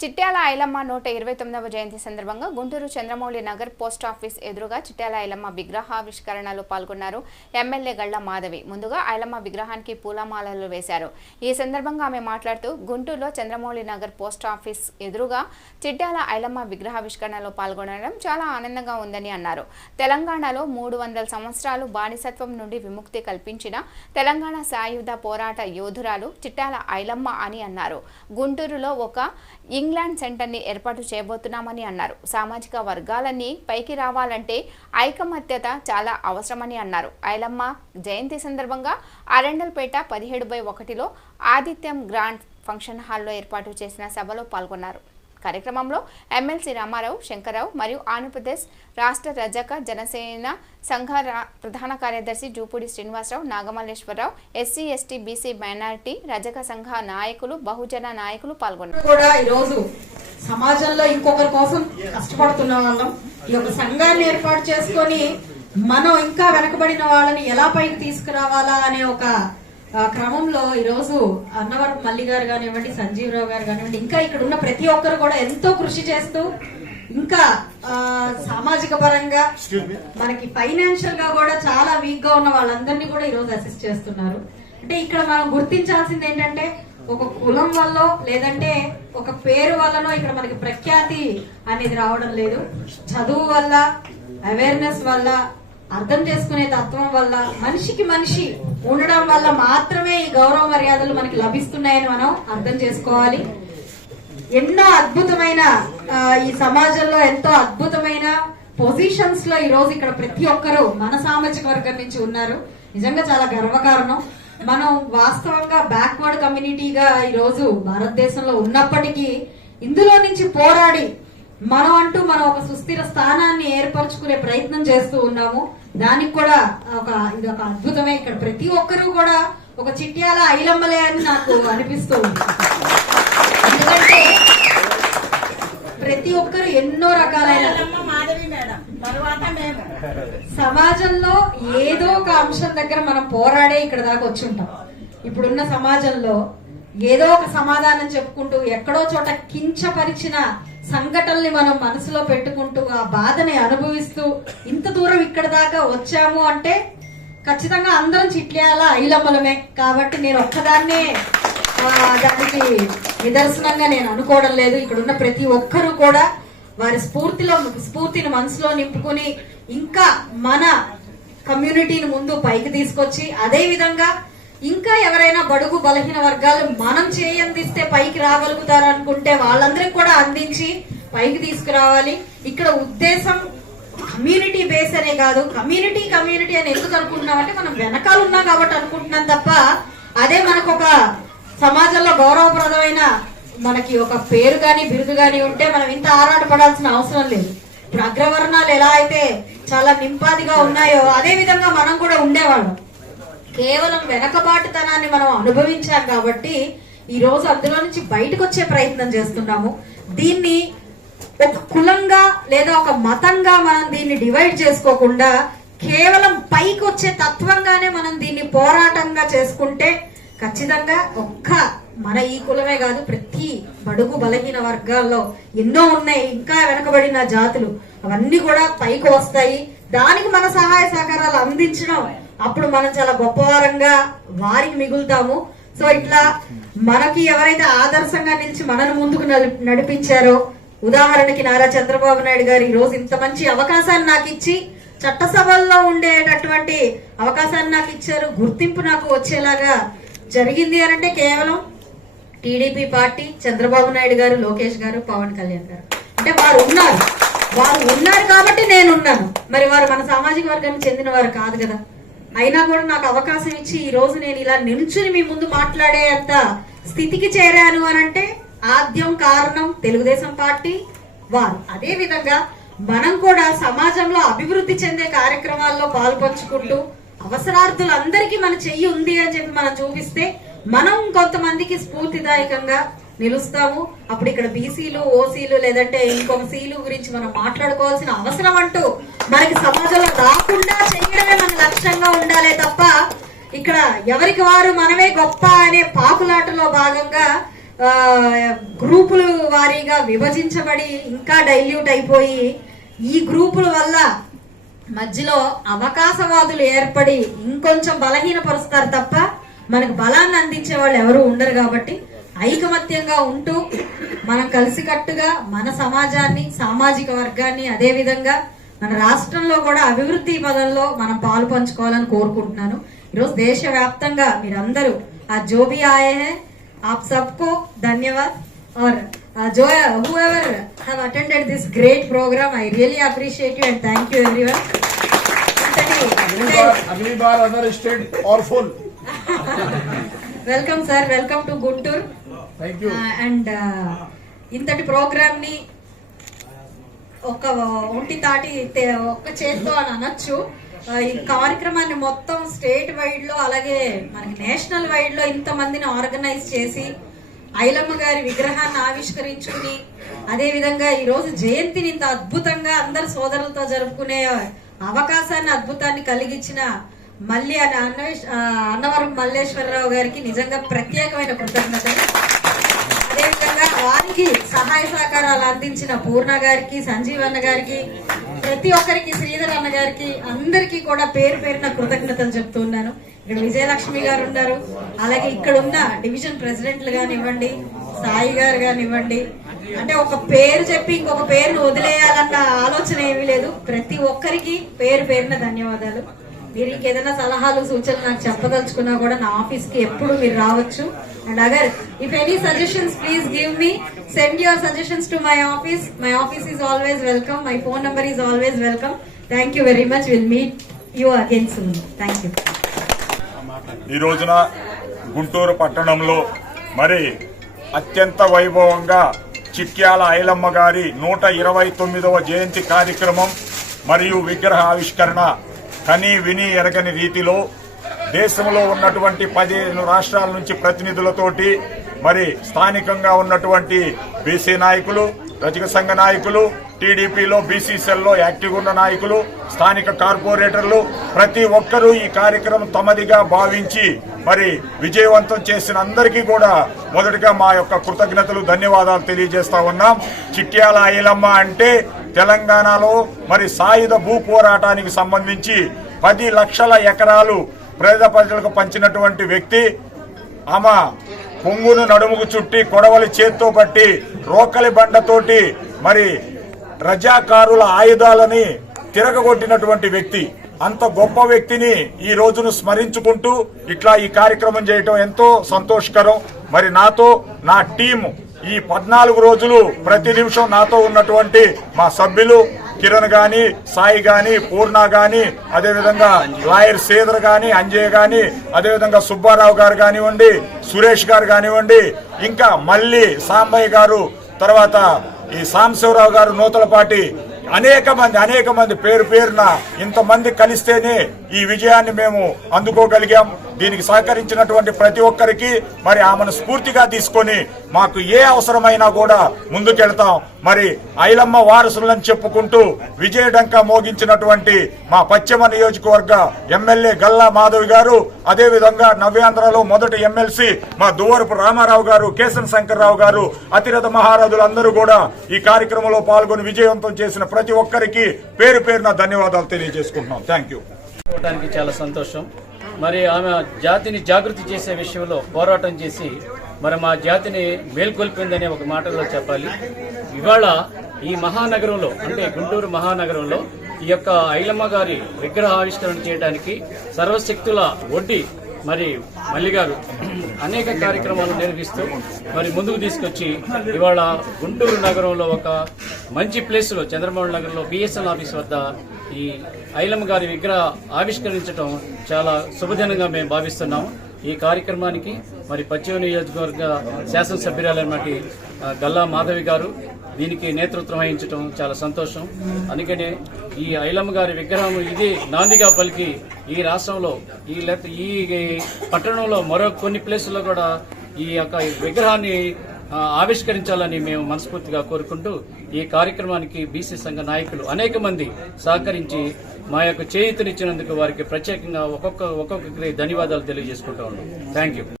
చిట్యాల ఐలమ్మ నూట ఇరవై తొమ్మిదవ జయంతి సందర్భంగా గుంటూరు చంద్రమౌళి నగర్ పోస్ట్ ఆఫీస్ ఎదురుగా చిట్యాల ఐలమ్మ విగ్రహావిష్కరణలో పాల్గొన్నారు ఎమ్మెల్యే గళ్ళ మాధవి. ముందుగా ఐలమ్మ విగ్రహానికి పూలమాలలు వేశారు. ఈ సందర్భంగా ఆమె మాట్లాడుతూ గుంటూరులో చంద్రమౌళి నగర్ పోస్ట్ ఆఫీస్ ఎదురుగా చిట్యాల ఐలమ్మ విగ్రహావిష్కరణలో పాల్గొనడం చాలా ఆనందంగా ఉందని అన్నారు. తెలంగాణలో మూడు వందల సంవత్సరాలు బానిసత్వం నుండి విముక్తి కల్పించిన తెలంగాణ సాయుధ పోరాట యోధురాలు చిట్యాల ఐలమ్మ అని అన్నారు. గుంటూరులో ఒక ఇంగ్లాండ్ సెంటర్ని ఏర్పాటు చేయబోతున్నామని అన్నారు. సామాజిక వర్గాలన్నీ పైకి రావాలంటే ఐకమత్యత చాలా అవసరమని అన్నారు. ఐలమ్మ జయంతి సందర్భంగా అరెండల్పేట పదిహేడు బై ఒకటిలో ఆదిత్యం గ్రాండ్ ఫంక్షన్ హాల్లో ఏర్పాటు చేసిన సభలో పాల్గొన్నారు. కార్యక్రమంలో ఎమ్మెల్సీ రామారావు శంకరరావు మరియు ఆంధ్రప్రదేశ్ రాష్ట్ర రజక జనసేన సంఘ ప్రధాన కార్యదర్శి Jupudi Srinivasarao Nagamalleswararao SC ST BC minority రజక సంఘ నాయకులు బహుజన నాయకులు పాల్గొన్నారు. సమాజంలో ఇంకొకరి కోసం కష్టపడుతున్న వాళ్ళం. ఈ యొక్క సంఘాన్ని ఏర్పాటు చేసుకొని మనం ఇంకా వెనకబడిన వాళ్ళని ఎలా పైకి తీసుకురావాలా అనే ఒక ఆ, క్రమంలో ఈ రోజు అన్నవరం మల్లి గారు కానివ్వండి సంజీవరావు గారు కానివ్వండి ఇంకా ఇక్కడ ఉన్న ప్రతి ఒక్కరు కూడా ఎంతో కృషి చేస్తూ ఇంకా ఆ, సామాజిక పరంగా మనకి ఫైనాన్షియల్గా కూడా చాలా వీక్గా ఉన్న వాళ్ళందరినీ కూడా ఈ రోజు అసిస్ట్ చేస్తున్నారు. అంటే ఇక్కడ మనం గుర్తించాల్సింది ఏంటంటే ఒక కులం వల్ల లేదంటే ఒక పేరు వల్లనో ఇక్కడ మనకి ప్రఖ్యాతి అనేది రావడం లేదు. చదువు వల్ల అవేర్నెస్ వల్ల అర్థం చేసుకునే తత్వం వల్ల మనిషికి మనిషి ఉండడం వల్ల మాత్రమే ఈ గౌరవ మర్యాదలు మనకి లభిస్తున్నాయని మనం అర్థం చేసుకోవాలి. ఎన్నో అద్భుతమైన ఈ సమాజంలో ఎంతో అద్భుతమైన పొజిషన్స్లో ఈ రోజు ఇక్కడ ప్రతి ఒక్కరూ మన సామాజిక వర్గం నుంచి ఉన్నారు. నిజంగా చాలా గర్వకారణం. మనం వాస్తవంగా బ్యాక్వర్డ్ కమ్యూనిటీగా ఈ రోజు భారతదేశంలో ఉన్నప్పటికీ ఇందులో నుంచి పోరాడి మనం అంటూ మనం ఒక సుస్థిర స్థానాన్ని ఏర్పరచుకునే ప్రయత్నం చేస్తూ ఉన్నాము. దానికి కూడా ఒక ఇది ఒక అద్భుతమే. ఇక్కడ ప్రతి ఒక్కరూ కూడా ఒక చిట్యాల ఐలమ్మలే అని నాకు అనిపిస్తూ ఉంది. ఎందుకంటే ప్రతి ఒక్కరు ఎన్నో రకాలైన ఐలమ్మ మాధవి మేడం తర్వాత మేము. సమాజంలో ఏదో ఒక అంశం దగ్గర మనం పోరాడే ఇక్కడ దాకా వచ్చి ఉంటాం ఇప్పుడున్న సమాజంలో ఏదో ఒక సమాధానం చెప్పుకుంటూ ఎక్కడో చోట కించపరిచిన సంఘటనల్ని మనం మనసులో పెట్టుకుంటూ ఆ బాధని అనుభవిస్తూ ఇంత దూరం ఇక్కడ దాకా వచ్చాము అంటే ఖచ్చితంగా అందరం చిట్లేయాల ఐలమ్మలమే. కాబట్టి నేను ఒక్కదాన్నే దానికి నిదర్శనంగా నేను అనుకోవడం లేదు. ఇక్కడ ఉన్న ప్రతి ఒక్కరూ కూడా వారి స్ఫూర్తిలో స్ఫూర్తిని మనసులో నింపుకుని ఇంకా మన కమ్యూనిటీని ముందు పైకి తీసుకొచ్చి అదే విధంగా ఇంకా ఎవరైనా బడుగు బలహీన వర్గాలు మనం చేయందిస్తే పైకి రాగలుగుతారు అనుకుంటే వాళ్ళందరికి కూడా అందించి పైకి తీసుకురావాలి. ఇక్కడ ఉద్దేశం కమ్యూనిటీ బేస్ అనే కాదు. కమ్యూనిటీ కమ్యూనిటీ అని ఎందుకు అనుకుంటున్నాం అంటే మనం వెనకాల ఉన్నాం కాబట్టి అనుకుంటున్నాం తప్ప అదే మనకు ఒక సమాజంలో గౌరవప్రదమైన మనకి ఒక పేరు గాని బిరుదు గాని ఉంటే మనం ఇంత ఆరాటపడాల్సిన అవసరం లేదు. ఇప్పుడు అగ్రవర్ణాలు ఎలా అయితే చాలా నింపాదిగా ఉన్నాయో అదే విధంగా మనం కూడా ఉండేవాళ్ళం. కేవలం వెనకబాటుతనాన్ని మనం అనుభవించాం కాబట్టి ఈ రోజు అందులో నుంచి బయటకు వచ్చే ప్రయత్నం చేస్తున్నాము. దీన్ని ఒక కులంగా లేదా ఒక మతంగా మనం దీన్ని డివైడ్ చేసుకోకుండా కేవలం పైకి వచ్చే తత్వంగానే మనం దీన్ని పోరాటంగా చేసుకుంటే ఖచ్చితంగా ఒక్క మన ఈ కులమే కాదు ప్రతి బడుగు బలహీన వర్గాల్లో ఎన్నో ఉన్నాయి ఇంకా వెనకబడిన జాతులు. అవన్నీ కూడా పైకి వస్తాయి. దానికి మన సహాయ సహకారాలు అందించడం అప్పుడు మనం చాలా గొప్పవారంగా వారికి మిగులుతాము. సో ఇట్లా మనకి ఎవరైతే ఆదర్శంగా నిలిచి మనను ముందుకు నడిపించారో ఉదాహరణకి నారా చంద్రబాబు నాయుడు గారు ఈ రోజు ఇంత మంచి అవకాశాన్ని నాకు ఇచ్చి చట్టసభల్లో ఉండేటటువంటి అవకాశాన్ని నాకు ఇచ్చారు గుర్తింపు నాకు వచ్చేలాగా జరిగింది అనంటే కేవలం టీడీపీ పార్టీ చంద్రబాబు నాయుడు గారు లోకేష్ గారు పవన్ కళ్యాణ్ గారు. అంటే వారు ఉన్నారు. వారు ఉన్నారు కాబట్టి నేను ఉన్నాను మరి వారు మన సామాజిక వర్గానికి చెందిన వారు కాదు కదా. అయినా కూడా నాకు అవకాశం ఇచ్చి ఈ రోజు నేను ఇలా నిల్చుని మీ ముందు మాట్లాడే అంత స్థితికి చేరాను అని అంటే ఆద్యం కారణం తెలుగుదేశం పార్టీ వారు. అదే విధంగా మనం కూడా సమాజంలో అభివృద్ధి చెందే కార్యక్రమాల్లో పాల్పంచుకుంటూ అవసరార్థులందరికీ మన చెయ్యి ఉంది అని చెప్పి మనం చూపిస్తే మనం కొంతమందికి స్ఫూర్తిదాయకంగా నిలుస్తాము అప్పుడు ఇక్కడ బీసీలు ఓసీలు లేదంటే ఇంకొక సీలు గురించి మనం మాట్లాడుకోవాల్సిన అవసరం అంటూ మనకి సమాజంలో రాకుండా చేయడమే మన లక్ష్యంగా ఉండాలే తప్ప ఇక్కడ ఎవరికి వారు మనమే గొప్ప అనే పాకులాటలో భాగంగా ఆ, గ్రూపులు వారీగా విభజించబడి ఇంకా డైల్యూట్ అయిపోయి ఈ గ్రూపుల వల్ల మధ్యలో అవకాశవాదులు ఏర్పడి ఇంకొంచెం బలహీనపరుస్తారు తప్ప మనకు బలాన్ని అందించే వాళ్ళు ఎవరు ఉండరు కాబట్టి ఐకమత్యంగా ఉంటూ మనం కలిసికట్టుగా మన సమాజాన్ని సామాజిక వర్గాన్ని అదేవిధంగా మన రాష్ట్రంలో కూడా అభివృద్ధి పదంలో మనం పాలు పంచుకోవాలని కోరుకుంటున్నాను. ఈరోజు దేశవ్యాప్తంగా మీరందరూ ఆ జోబి ఆయే హే ఆప్ సబ్కో ధన్యవాద్. ఆర్ జో whoever have attended this great programme I really appreciate you and thank you everyone welcome sir welcome to Guntur and uh, uh, ఇంతటి ప్రోగ్రామ్ని ఒక ఒంటి తాటి ఒక్క చేత్తో అని అనొచ్చు. ఈ కార్యక్రమాన్ని మొత్తం స్టేట్ వైడ్లో అలాగే మనకి నేషనల్ వైడ్లో ఇంత మందిని ఆర్గనైజ్ చేసి ఐలమ్మ గారి విగ్రహాన్ని ఆవిష్కరించుకుని అదే విధంగా ఈ రోజు జయంతిని ఇంత అద్భుతంగా అందరు సోదరులతో జరుపుకునే అవకాశాన్ని అద్భుతాన్ని కలిగించిన మళ్ళీ అన్న అన్నవరం మల్లేశ్వరరావు గారికి నిజంగా ప్రత్యేకమైన కృతజ్ఞతలు. అదేవిధంగా సహాయ సహకారాలు అందించిన పూర్ణ గారికి సంజీవ్ అన్న గారికి ప్రతి ఒక్కరికి శ్రీధర్ అన్న గారికి అందరికీ కూడా పేరు పేరున కృతజ్ఞతలు చెప్తున్నాను ఇక్కడ విజయలక్ష్మి గారు ఉన్నారు. అలాగే ఇక్కడ ఉన్న డివిజన్ ప్రెసిడెంట్లు కానివ్వండి సాయి గారు కానివ్వండి అంటే ఒక పేరు చెప్పి ఇంకొక పేరును వదిలేయాలన్న ఆలోచన ఏమీ లేదు. ప్రతి ఒక్కరికి పేరు పేరున ధన్యవాదాలు. మీరు ఇంకేదైనా సలహాలు సూచనలు నాకు చెప్పదలుచుకున్నా కూడా నా ఆఫీస్కి ఎప్పుడు మీరు రావచ్చు. And agar if any suggestions please give me send your suggestions to my office my office is always welcome my phone number is always welcome thank you very much will meet you again soon thank you ఈ రోజున గుంటూరు పట్టణంలో మరి అత్యంత వైభవంగా చిట్యాల ఐలమ్మ గారి నూట ఇరవై తొమ్మిదవ జయంతి కార్యక్రమం మరియు విగ్రహ ఆవిష్కరణ కని విని ఎరగని రీతిలో దేశంలో ఉన్నటువంటి పదిహేను రాష్ట్రాల నుంచి ప్రతినిధులతోటి మరి స్థానికంగా ఉన్నటువంటి బీసీ నాయకులు రజక సంఘ నాయకులు టీడీపీలో బీసీసీఎల్లో యాక్టివ్ ఉన్న నాయకులు స్థానిక కార్పొరేటర్లు ప్రతి ఒక్కరూ ఈ కార్యక్రమం తమదిగా భావించి మరి విజయవంతం చేసిన అందరికీ కూడా మొదటిగా మా యొక్క కృతజ్ఞతలు ధన్యవాదాలు తెలియజేస్తా ఉన్నాం. చిట్యాల ఐలమ్మ అంటే తెలంగాణలో మరి సాయుధ భూ పోరాటానికి సంబంధించి పది లక్షల ఎకరాలు పేద ప్రజలకు పంచినటువంటి వ్యక్తి ఆమె పొంగును నడుముకు చుట్టి కొడవలి చేత్తో పట్టి రోకలి బండతోటి మరి రజాకారుల ఆయుధాలని తిరగగొట్టినటువంటి వ్యక్తి. అంత గొప్ప వ్యక్తిని ఈ రోజును స్మరించుకుంటూ ఇట్లా ఈ కార్యక్రమం చేయటం ఎంతో సంతోషకరం. మరి నాతో నా టీం ఈ పద్నాలుగు రోజులు ప్రతి నిమిషం నాతో ఉన్నటువంటి మా సభ్యులు కిరణ్ గాని సాయి గాని పూర్ణ గాని అదేవిధంగా లాయర్ శ్రీధర్ గాని అంజయ్ గాని అదేవిధంగా సుబ్బారావు గారు కానివ్వండి సురేష్ గారు కానివ్వండి ఇంకా మళ్ళీ సాంబయ్య గారు తర్వాత ఈ సాంబశివరావు గారు నూతలపాటి అనేక మంది అనేక మంది పేరు పేరున ఇంతమంది కలిస్తేనే ఈ విజయాన్ని మేము అందుకోగలిగాం. దీనికి సహకరించినటువంటి ప్రతి ఒక్కరికి మరి ఆమెను స్ఫూర్తిగా తీసుకొని మాకు ఏ అవసరమైనా కూడా ముందుకెళ్తాం. మరి ఐలమ్మ వారసులని చెప్పుకుంటూ విజయడంక మోగించినటువంటి మా పశ్చిమ నియోజకవర్గ ఎమ్మెల్యే గల్లా మాధవి గారు అదేవిధంగా నవ్యాంధ్రలో మొదటి ఎమ్మెల్సీ మా దువ్వరపు రామారావు గారు కేసన్ శంకర్రావు గారు అతిరథ మహారాజులందరూ కూడా ఈ కార్యక్రమంలో పాల్గొని విజయవంతం చేసిన ప్రతి ఒక్కరికి పేరు పేరున ధన్యవాదాలు తెలియజేసుకుంటున్నాం. థ్యాంక్ యూ చాలా సంతోషం. మరి ఆమె జాతిని జాగృతి చేసే విషయంలో పోరాటం చేసి మరి మా జాతిని మేల్కొల్పిందనే ఒక మాటలో చెప్పాలి. ఇవాళ ఈ మహానగరంలో అంటే గుంటూరు మహానగరంలో ఈ యొక్క ఐలమ్మ గారి విగ్రహ ఆవిష్కరణ చేయడానికి సర్వశక్తుల వడ్డీ మరి మల్లి గారు అనేక కార్యక్రమాలు నిర్వహిస్తూ మరి ముందుకు తీసుకొచ్చి ఇవాళ గుంటూరు నగరంలో ఒక మంచి ప్లేస్లో చంద్రబాబు నగర్లో బిఎస్ఎన్ ఆఫీస్ వద్ద ఈ ఐలమ్మ గారి విగ్రహ ఆవిష్కరించడం చాలా శుభదినంగా మేము భావిస్తున్నాము. ఈ కార్యక్రమానికి మరి పశ్చిమ నియోజకవర్గ శాసనసభ్యురాలైనటువంటి గల్లా మాధవి గారు దీనికి నేతృత్వం వహించడం చాలా సంతోషం. అందుకనే ఈ ఐలమ్మ గారి విగ్రహం ఇది నాందిగా పలికి ఈ రాష్ట్రంలో ఈ ఈ పట్టణంలో మరో కొన్ని ప్లేసుల్లో కూడా ఈ యొక్క విగ్రహాన్ని ఆవిష్కరించాలని మేము మనస్ఫూర్తిగా కోరుకుంటూ ఈ కార్యక్రమానికి బీసీ సంఘ నాయకులు అనేక మంది సహకరించి మా యొక్క చేయూతనిచ్చినందుకు వారికి ప్రత్యేకంగా ఒక్కొక్క ఒక్కొక్కరికి ధన్యవాదాలు తెలియజేసుకుంటా ఉన్నాం. Thank you